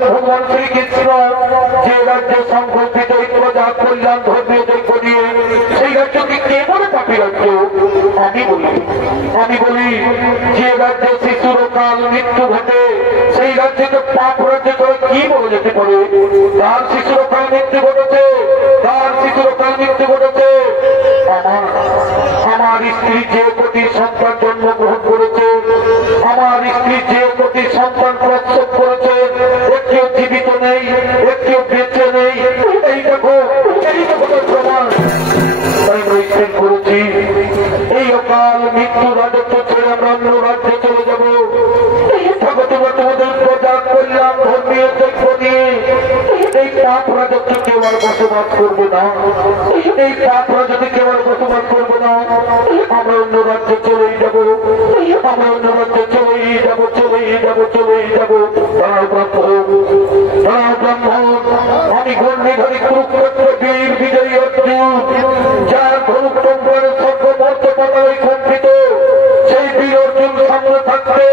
भगवान श्री कृष्ण जे राज्य संकल्पित प्रजा कल्याण धर्मीय दैक्य दिए সেই রাজ্যকে কে বলে পাপী রাজ্য? আমি বলি যে রাজ্যে শিশুর কাল মৃত্যু ঘটে সেই রাজ্যে তো পাপ রাজ্য করে কি বলে যেতে পারে? তার শিশুর কাল মৃত্যু ঘটেছে, তার শিশুর কাল মৃত্যু ঘটেছে। আমার স্ত্রী যে কোটি সন্তান জন্মগ্রহণ করেছে, আমার স্ত্রী যে কোটি সন্তান প্রসব করেছে, একটিও জীবিত নেই, একটিও বেঁচে নেই। এই দেখো প্রমাণ করেছি। এই অকাল মৃত্যু রাজত্ব ছেড়ে আমরা অন্য রাজ্যে চলে যাব। তোমরা তোমাদের প্রজা কল্যাণ ধর্মীয় दैक्य নিয়ে এই পাপ রাজত্ব কেউ আর বসবাস করবে না, এই পাপ রাজত্বে কেউ আর বসবাস করবে না। আমরা অন্য রাজ্যে চলেই যাব, আমরা অন্য রাজ্যে চলেই যাব, চলেই যাব, চলেই যাব। ব্রাহ্মণ আমি ঘূর্ণিধারী কুরুক্ষেত্র বীর বিজয়ী অর্জুন, যার ধনুক টঙ্কারে সর্বমর্ত পাতায় কম্পিত, সেই বীর অর্জুন সামনে থাকতে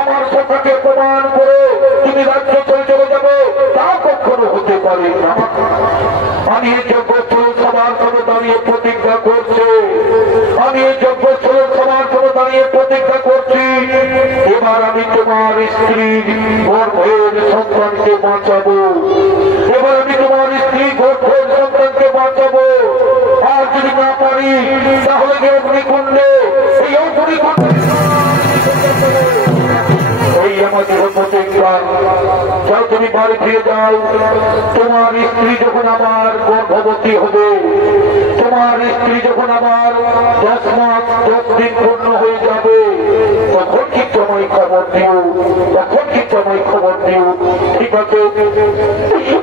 আমার সখাকে প্রমাণ করে তুমি রাজ্য ছেড়ে চলে যাবে, তা কখনো হতে পারে না। আমি এই যজ্ঞস্থল সবার সামনে দাঁড়িয়ে প্রতিজ্ঞা করছি, আমি এই যজ্ঞস্থল সবার সামনে দাঁড়িয়ে প্রতিজ্ঞা করছি, এবার আমি তোমার স্ত্রীর গর্ভের সন্তানকে বাঁচাবো, এবার আমি তোমার স্ত্রী গর্ভের সন্তানকে বাঁচাবো। আর যদি না পারি তাহলে অগ্নিকুণ্ডে, এই অগ্নিকুণ্ডে এই আমাদের প্রতিজ্ঞা। যাও তুমি বাড়ি ফিরে যাও, তোমার স্ত্রী যখন আবার গর্ভবতী হবে, তোমার স্ত্রী যখন আবার 10 মাস 10 দিন পূর্ণ হয়ে যাবে, তখন কি তোমায় খবর দিও, তখন কি তোমায় খবর দিও। ঠিক আছে,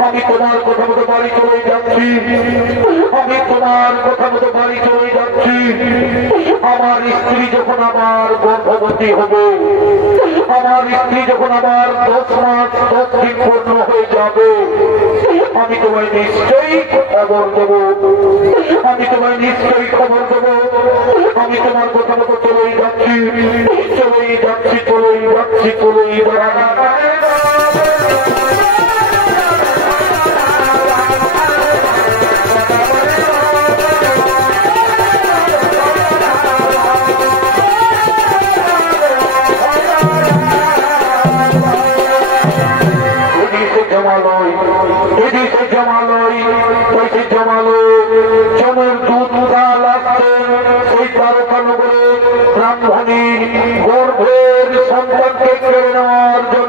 আমি তোমার কথা মতো বাড়ি চলে যাচ্ছি, আমি তোমার কথা মতো বাড়ি চলে যাচ্ছি। আমার স্ত্রী যখন আবার গর্ভবতী হবে, আমার স্ত্রী যখন আবার 10 মাস 10 দিন পূর্ণ হয়ে যাবে, আমি তোমায় নিশ্চয়ই খবর দেব, আমি তোমায় নিশ্চয়ই খবর দেব। আমি তোমার কথা মতো চলেই যাচ্ছি, চলেই যাচ্ছি, চলেই যাচ্ছি, চলেই যাচ্ছি। এদিকে জমালয় ওইদিকে জমালয়, জমের দুধ উদাল আসছে সেই তারকা নগরে ব্রাহ্মণী গর্ভের সন্তানকে কেড়ে নেওয়ার জন্য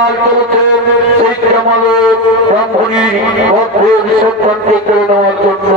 কাল চলেছেন সেই জামালে ব্রাহ্মণীর গর্ভের সন্তানকে কেড়ে নেওয়ার জন্য।